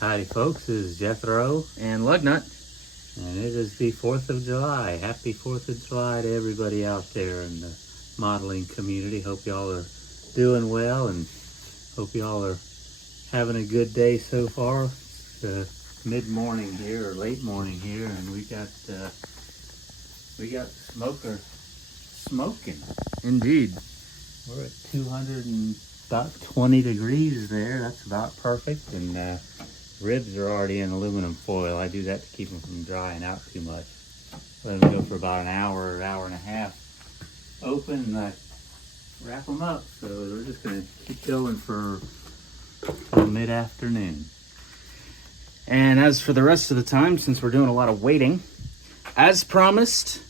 Howdy folks, this is Jethro, and Lugnut. and it is the 4th of July. Happy 4th of July to everybody out there in the modeling community. Hope y'all are doing well and hope y'all are having a good day so far. It's mid-morning here, or late morning here, and we got smoker smoking. Indeed. We're at 220 degrees there. That's about perfect. And ribs are already in aluminum foil. I do that to keep them from drying out too much. Let them go for about an hour or hour and a half open, and I wrap them up. So we're just going to keep going for mid-afternoon. And as for the rest of the time, since we're doing a lot of waiting, as promised,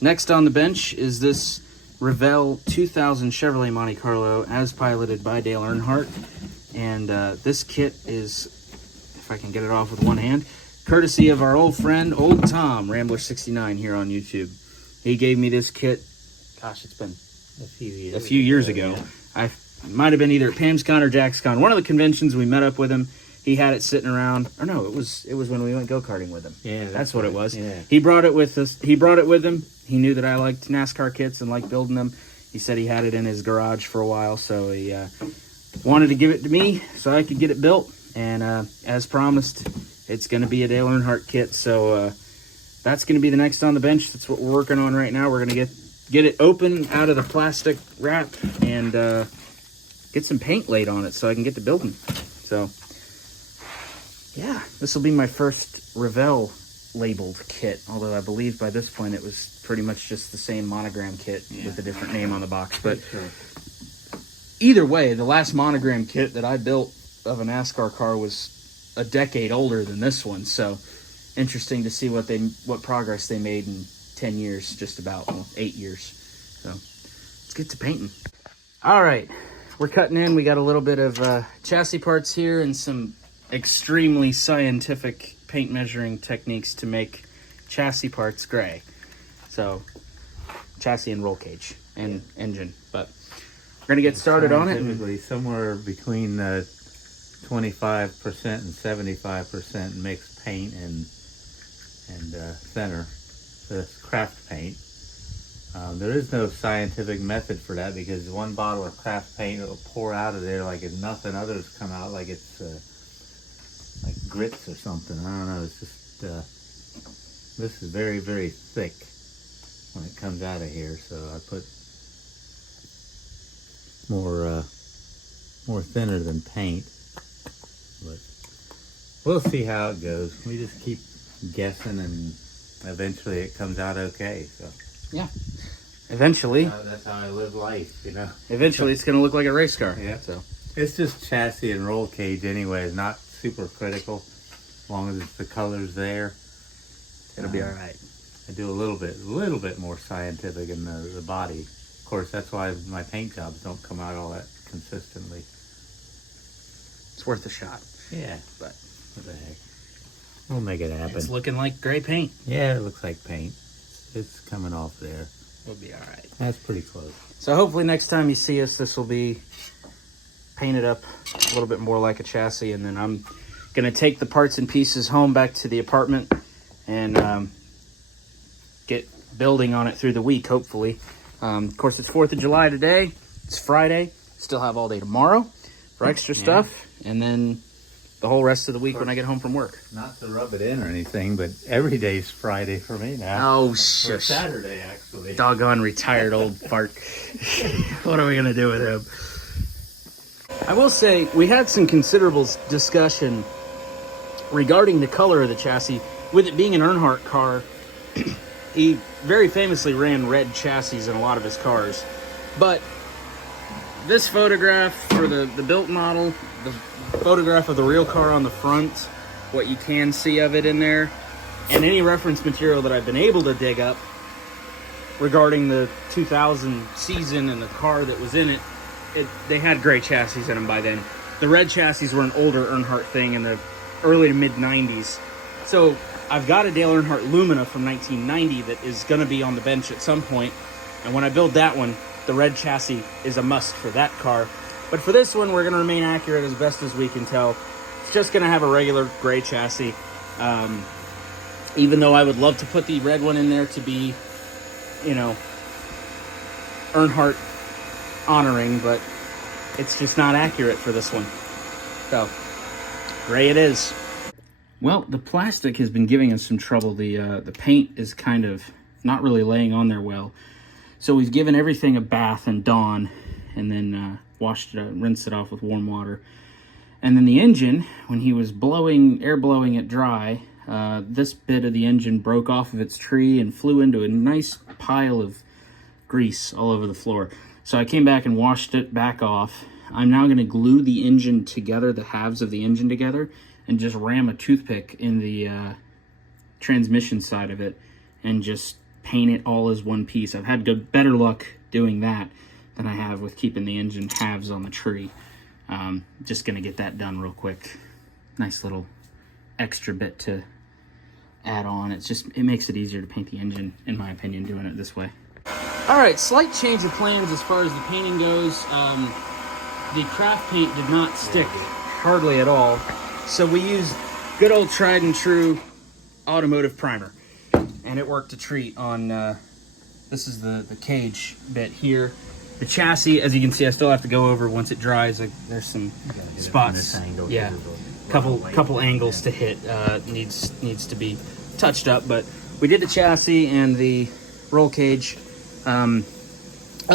next on the bench is this Revell 2000 Chevrolet Monte Carlo as piloted by Dale Earnhardt. And this kit is, if I can get it off with one hand, courtesy of our old friend, Old Tom, Rambler69 here on YouTube. He gave me this kit, gosh, it's been a few years ago. Yeah. I might have been either at PamsCon or JaxCon. One of the conventions we met up with him. He had it sitting around. Or no, it was when we went go-karting with him. Yeah, that's what it was. Yeah. He brought it with us. He brought it with him. He knew that I liked NASCAR kits and liked building them. He said he had it in his garage for a while, so he wanted to give it to me so I could get it built. And as promised, it's going to be a Dale Earnhardt kit. So that's going to be the next on the bench. That's what we're working on right now. We're going to get it open out of the plastic wrap and get some paint laid on it so I can get to building. So yeah, this will be my first Revell labeled kit, although I believe by this point it was pretty much just the same monogram kit with a different name on the box. But either way, the last monogram kit that I built of a NASCAR car was a decade older than this one, so interesting to see what progress they made in 10 years, just about, 8 years. So let's get to painting. All right, we're cutting in. We got a little bit of chassis parts here and some extremely scientific paint measuring techniques to make chassis parts gray. So chassis and roll cage and engine. But we're gonna get started on it. Typically somewhere between 25% and 75% mixed paint and thinner. So that's craft paint. There is no scientific method for that because one bottle of craft paint will pour out of there like it's nothing. Others come out like it's like grits or something. I don't know. It's just this is very, very thick when it comes out of here. So I put more thinner than paint. But we'll see how it goes. We just keep guessing, and eventually it comes out okay. So yeah, eventually. That's how I live life, you know. Eventually, it's gonna look like a race car. Yeah. So it's just chassis and roll cage anyway. It's not super critical. As long as the color's there, it'll be all right. I do a little bit more scientific in the body. Of course, that's why my paint jobs don't come out all that consistently. It's worth a shot. Yeah, but what the heck? We'll make it happen. It's looking like gray paint. Yeah, it looks like paint. It's coming off there. We'll be all right. That's pretty close. So hopefully next time you see us, this will be painted up a little bit more like a chassis, and then I'm gonna take the parts and pieces home back to the apartment and get building on it through the week, hopefully. Of course, it's 4th of July today. It's Friday. Still have all day tomorrow for extra stuff, and then the whole rest of the week when I get home from work. Not to rub it in or anything, but every day's Friday for me now. Oh, Or shush. Saturday, actually. Doggone retired old fart. What are we going to do with him? I will say, we had some considerable discussion regarding the color of the chassis. With it being an Earnhardt car, he very famously ran red chassis in a lot of his cars. But this photograph for the built model, the photograph of the real car on the front, what you can see of it in there, and any reference material that I've been able to dig up regarding the 2000 season and the car that was in it, they had gray chassis in them by then. The red chassis were an older Earnhardt thing in the early to mid 90s. So I've got a Dale Earnhardt Lumina from 1990 that is going to be on the bench at some point. And when I build that one, the red chassis is a must for that car. But for this one, we're going to remain accurate as best as we can tell. It's just going to have a regular gray chassis. Even though I would love to put the red one in there to be, you know, Earnhardt honoring, but it's just not accurate for this one. So, gray it is. Well, the plastic has been giving us some trouble. The paint is kind of not really laying on there well. So we've given everything a bath and Dawn, and then washed it out, rinsed it off with warm water. And then the engine, when he was air blowing it dry, this bit of the engine broke off of its tree and flew into a nice pile of grease all over the floor. So I came back and washed it back off. I'm now going to glue the engine together, the halves of the engine together, and just ram a toothpick in the transmission side of it and just paint it all as one piece. I've had better luck doing that than I have with keeping the engine halves on the tree. Just going to get that done real quick. Nice little extra bit to add on. It makes it easier to paint the engine, in my opinion, doing it this way. All right, slight change of plans as far as the painting goes. The craft paint did not stick hardly at all, so we used good old tried and true automotive primer, and it worked a treat on this is the cage bit here. The chassis, as you can see, I still have to go over once it dries. There's some spots, yeah, couple angles to hit. Needs to be touched up, but we did the chassis and the roll cage. Other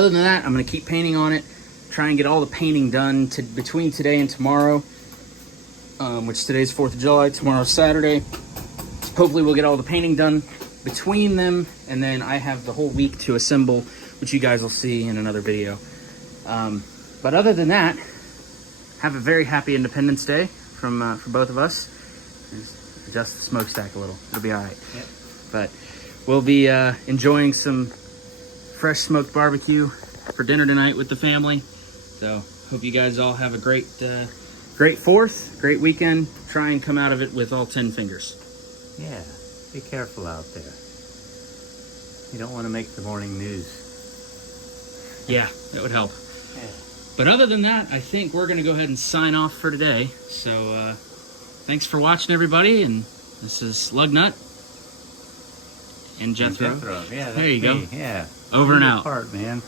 than that, I'm going to keep painting on it, try and get all the painting done between today and tomorrow, which today's 4th of July, tomorrow's Saturday. Hopefully we'll get all the painting done between them, and then I have the whole week to assemble, which you guys will see in another video. But other than that, have a very happy Independence Day for both of us. Just adjust the smokestack a little. It'll be all right. Yep. But we'll be enjoying some fresh smoked barbecue for dinner tonight with the family. So hope you guys all have a great 4th, great weekend. Try and come out of it with all 10 fingers. Yeah, be careful out there. You don't want to make the morning news. Yeah, that would help. Yeah. But other than that, I think we're going to go ahead and sign off for today. So thanks for watching, everybody. And this is Lugnut and Jethro. Yeah, there you go. Yeah. Over and out. Part, man.